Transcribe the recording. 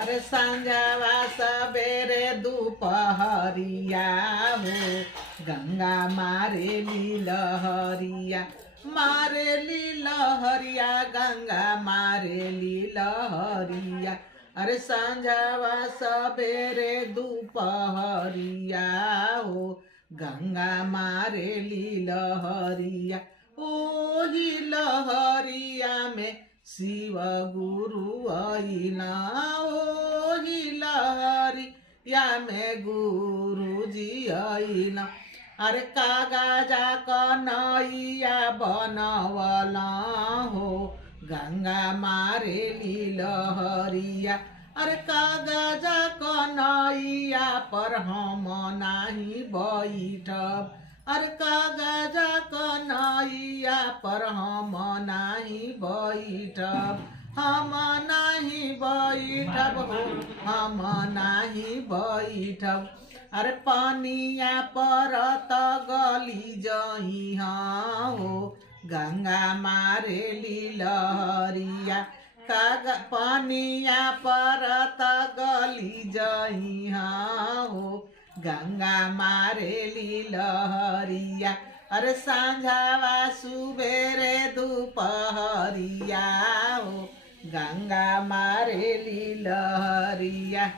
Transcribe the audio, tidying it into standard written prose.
अरे संझवा सबेरे दोपहरिया हो गंगा मारे लहरिया, मारे लहरिया गंगा मारे लहरिया। अरे संझवा सबेरे दोपहरिया हो गंगा मारे लहरिया। ओही लहरिया में शिव गुरु आइना, ओही लहरिया में गुरु जी आइना। अरे कागजा कन्हैया बनवला हो गंगा मारे लहरिया। अरे कागजा कन्हैया पर हम नाही बैठब, अरे कागजा कन्हैया पर हम नाही बैठब, हम नाही बैठब हो हम नाही बैठब। अरे पनिया परत गली जही हो गंगा मारे लहरिया। पनिया परत गली जही हो गंगा मारे लहरिया। अरे सांझावा सुबेरे दोपहरिया हो गंगा मारे लहरिया।